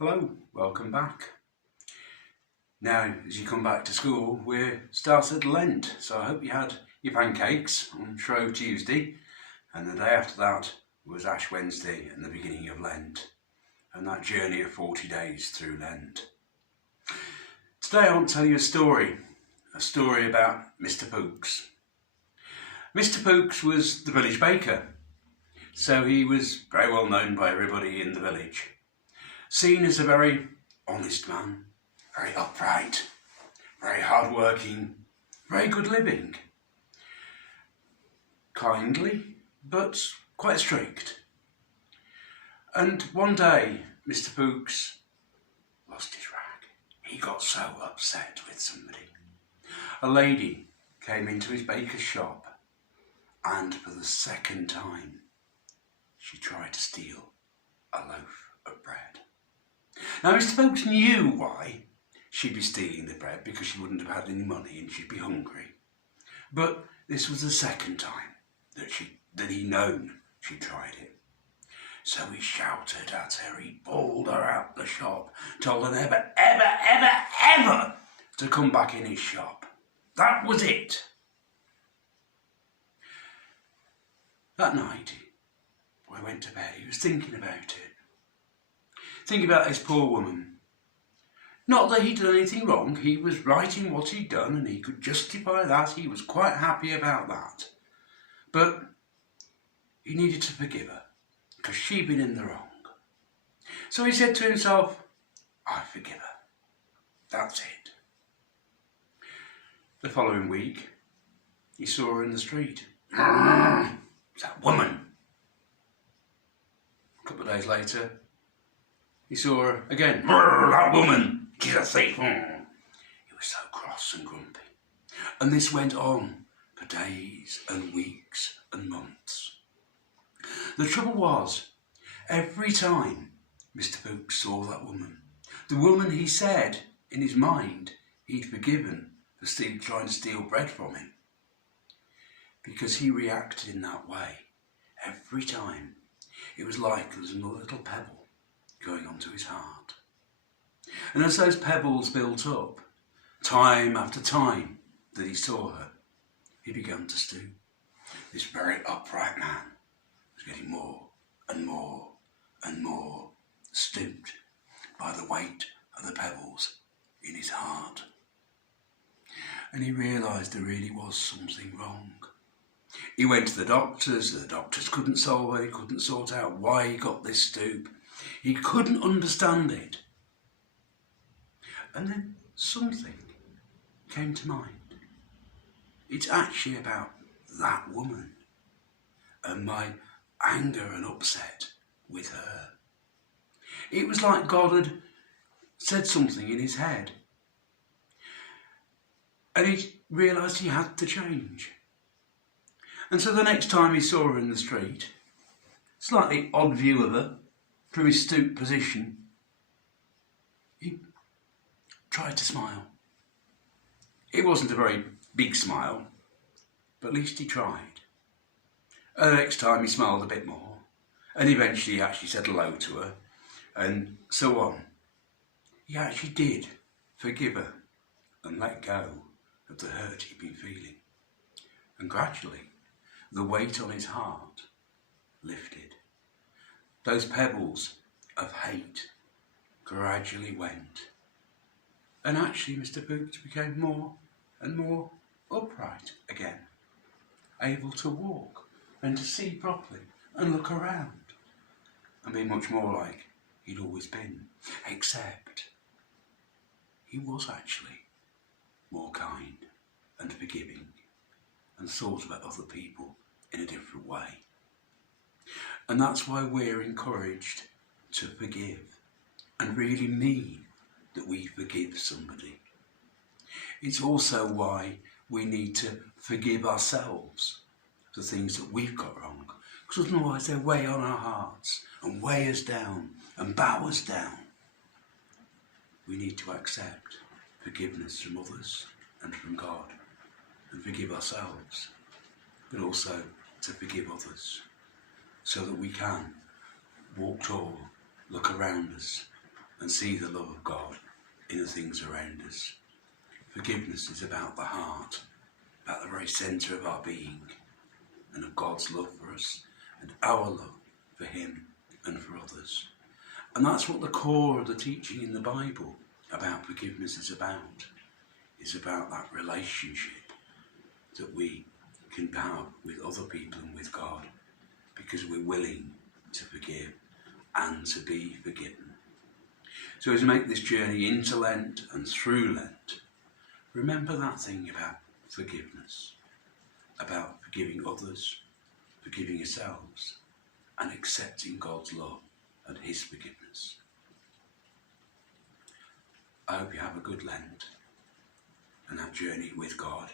Hello, welcome back. Now, as you come back to school, we're started Lent, so I hope you had your pancakes on Shrove Tuesday, and the day after that was Ash Wednesday and the beginning of Lent, and that journey of 40 days through Lent. Today I want to tell you a story about Mr. Pooks. Mr. Pooks was the village baker, so he was very well known by everybody in the village. Seen as a very honest man, very upright, very hard-working, very good living. Kindly, but quite strict. And one day, Mr. Pooks lost his rag. He got so upset with somebody. A lady came into his baker's shop, and for the second time, she tried to steal a loaf of bread. Now, Mr. Pooks knew why she'd be stealing the bread, because she wouldn't have had any money and she'd be hungry. But this was the second time that he known she tried it. So he shouted at her, he bawled her out the shop, told her ever to come back in his shop. That was it. That night, when he went to bed, he was thinking about it. Thinking about this poor woman. Not that he'd done anything wrong, he was right in what he'd done and he could justify that, he was quite happy about that. But he needed to forgive her, because she'd been in the wrong. So he said to himself, I forgive her. That's it. The following week, he saw her in the street. It's that woman. A couple of days later, he saw her again. That woman, she's a thief. He was so cross and grumpy. And this went on for days and weeks and months. The trouble was, every time Mr. Pooks saw that woman, the woman he said in his mind he'd forgiven for trying to steal bread from him, because he reacted in that way every time, it was like there was another little pebble going onto his heart. And as those pebbles built up, time after time that he saw her, he began to stoop. This very upright man was getting more and more and more stooped by the weight of the pebbles in his heart. And he realised there really was something wrong. He went to the doctors couldn't solve it, he couldn't sort out why he got this stoop. He couldn't understand it. And then something came to mind. It's actually about that woman and my anger and upset with her. It was like God had said something in his head. And he realised he had to change. And so the next time he saw her in the street, slightly odd view of her from his stooped position, he tried to smile. It wasn't a very big smile, but at least he tried. And the next time he smiled a bit more, and eventually he actually said hello to her, and so on. He actually did forgive her and let go of the hurt he'd been feeling. And gradually, the weight on his heart lifted. Those pebbles of hate gradually went. And actually Mr. Pooks became more and more upright again, able to walk and to see properly and look around and be much more like he'd always been, except he was actually more kind and forgiving and thought about other people in a different way. And that's why we're encouraged to forgive and really mean that we forgive somebody. It's also why we need to forgive ourselves for things that we've got wrong, because otherwise they weigh on our hearts and weigh us down and bow us down. We need to accept forgiveness from others and from God, and forgive ourselves, but also to forgive others, so that we can walk tall, look around us, and see the love of God in the things around us. Forgiveness is about the heart, about the very centre of our being, and of God's love for us and our love for him and for others. And that's what the core of the teaching in the Bible about forgiveness is about. It's about that relationship that we can have with other people and with God, because we're willing to forgive and to be forgiven. So as we make this journey into Lent and through Lent, remember that thing about forgiveness, about forgiving others, forgiving yourselves, and accepting God's love and his forgiveness. I hope you have a good Lent and that journey with God.